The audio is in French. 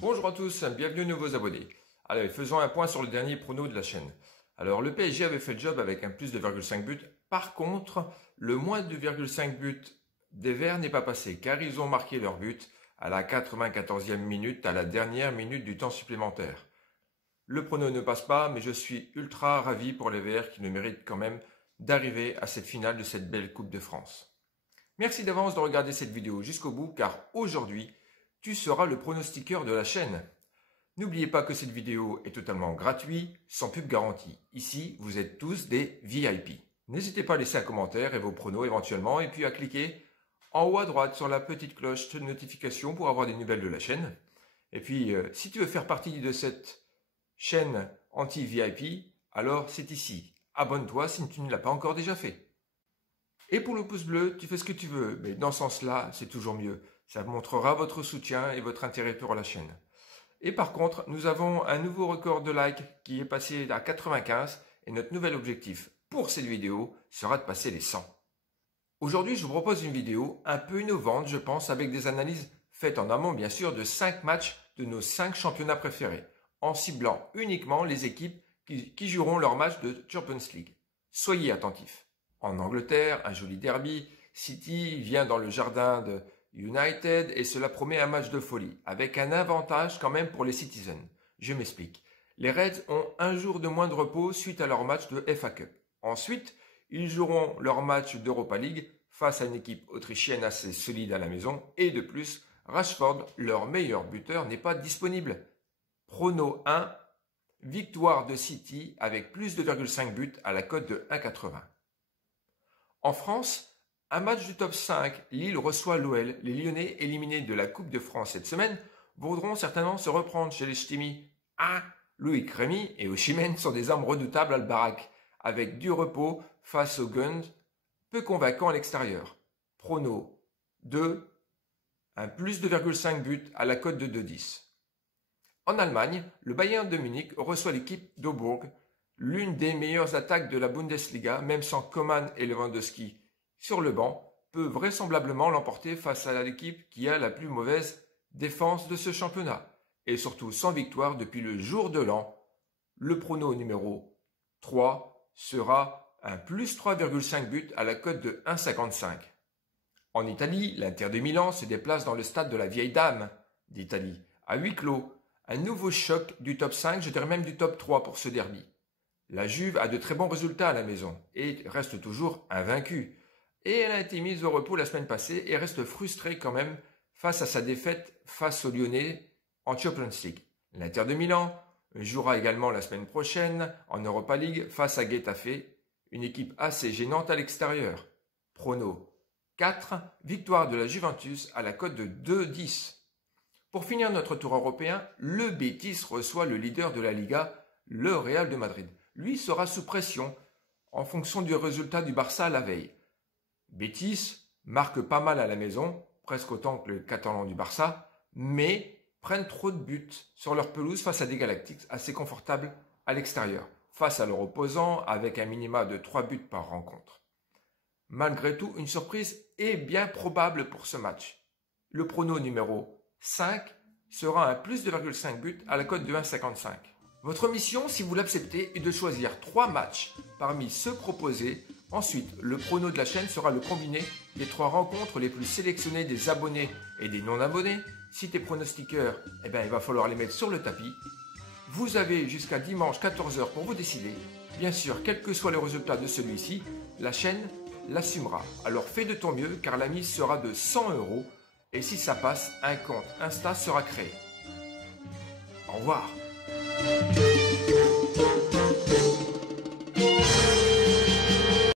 Bonjour à tous, bienvenue aux nouveaux abonnés. Allez, faisons un point sur le dernier prono de la chaîne. Alors, le PSG avait fait le job avec un plus de 2,5 buts. Par contre, le moins de 2,5 buts des Verts n'est pas passé, car ils ont marqué leur but à la 94e minute, à la dernière minute du temps supplémentaire. Le prono ne passe pas, mais je suis ultra ravi pour les Verts qui le méritent quand même d'arriver à cette finale de cette belle Coupe de France. Merci d'avance de regarder cette vidéo jusqu'au bout, car aujourd'hui, tu seras le pronostiqueur de la chaîne. N'oubliez pas que cette vidéo est totalement gratuite, sans pub garantie. Ici, vous êtes tous des VIP. N'hésitez pas à laisser un commentaire et vos pronos éventuellement, et puis à cliquer en haut à droite sur la petite cloche de notification pour avoir des nouvelles de la chaîne. Et puis, si tu veux faire partie de cette chaîne anti-VIP, alors c'est ici. Abonne-toi si tu ne l'as pas encore déjà fait. Et pour le pouce bleu, tu fais ce que tu veux, mais dans ce sens-là, c'est toujours mieux. Ça montrera votre soutien et votre intérêt pour la chaîne. Et par contre, nous avons un nouveau record de likes qui est passé à 95 et notre nouvel objectif pour cette vidéo sera de passer les 100. Aujourd'hui, je vous propose une vidéo un peu innovante, je pense, avec des analyses faites en amont, bien sûr, de 5 matchs de nos 5 championnats préférés, en ciblant uniquement les équipes qui joueront leur match de Champions League. Soyez attentifs. En Angleterre, un joli derby, City vient dans le jardin de United et cela promet un match de folie, avec un avantage quand même pour les Citizens. Je m'explique. Les Reds ont un jour de moins de repos suite à leur match de FA Cup. Ensuite, ils joueront leur match d'Europa League face à une équipe autrichienne assez solide à la maison et de plus, Rashford, leur meilleur buteur, n'est pas disponible. Prono 1, victoire de City avec plus de 2,5 buts à la cote de 1,80. En France, un match du top 5, Lille reçoit l'OL. Les Lyonnais, éliminés de la Coupe de France cette semaine, voudront certainement se reprendre chez les Ch'timi. Loïc Rémy et Osimhen sont des hommes redoutables à Barak, avec du repos face aux Guns, peu convaincants à l'extérieur. Prono 2, un plus de 2,5 buts à la cote de 2,10. En Allemagne, le Bayern de Munich reçoit l'équipe d'Aubourg, l'une des meilleures attaques de la Bundesliga, même sans Coman et Lewandowski sur le banc, peut vraisemblablement l'emporter face à l'équipe qui a la plus mauvaise défense de ce championnat, et surtout sans victoire depuis le jour de l'an. Le prono numéro 3 sera un plus 3,5 buts à la cote de 1,55. En Italie, l'Inter de Milan se déplace dans le stade de la Vieille Dame d'Italie, à huis clos. Un nouveau choc du top 5, je dirais même du top 3 pour ce derby. La Juve a de très bons résultats à la maison et reste toujours invaincue. Et elle a été mise au repos la semaine passée et reste frustrée quand même face à sa défaite face aux Lyonnais en Champions League. L'Inter de Milan jouera également la semaine prochaine en Europa League face à Getafe, une équipe assez gênante à l'extérieur. Prono 4, victoire de la Juventus à la cote de 2,10. Pour finir notre tour européen, le Betis reçoit le leader de la Liga, le Real de Madrid. Lui sera sous pression en fonction du résultat du Barça la veille. Betis marque pas mal à la maison, presque autant que le Catalan du Barça, mais prennent trop de buts sur leur pelouse face à des Galactiques assez confortables à l'extérieur, face à leur opposant avec un minima de 3 buts par rencontre. Malgré tout, une surprise est bien probable pour ce match. Le prono numéro 5 sera un plus de 2,5 buts à la cote de 1,55. Votre mission, si vous l'acceptez, est de choisir 3 matchs parmi ceux proposés. Ensuite, le prono de la chaîne sera le combiné des 3 rencontres les plus sélectionnées des abonnés et des non-abonnés. Si tu es pronostiqueur, il va falloir les mettre sur le tapis. Vous avez jusqu'à dimanche 14 h pour vous décider. Bien sûr, quel que soit le résultat de celui-ci, la chaîne l'assumera. Alors fais de ton mieux car la mise sera de 100 €. Et si ça passe, un compte Insta sera créé. Au revoir.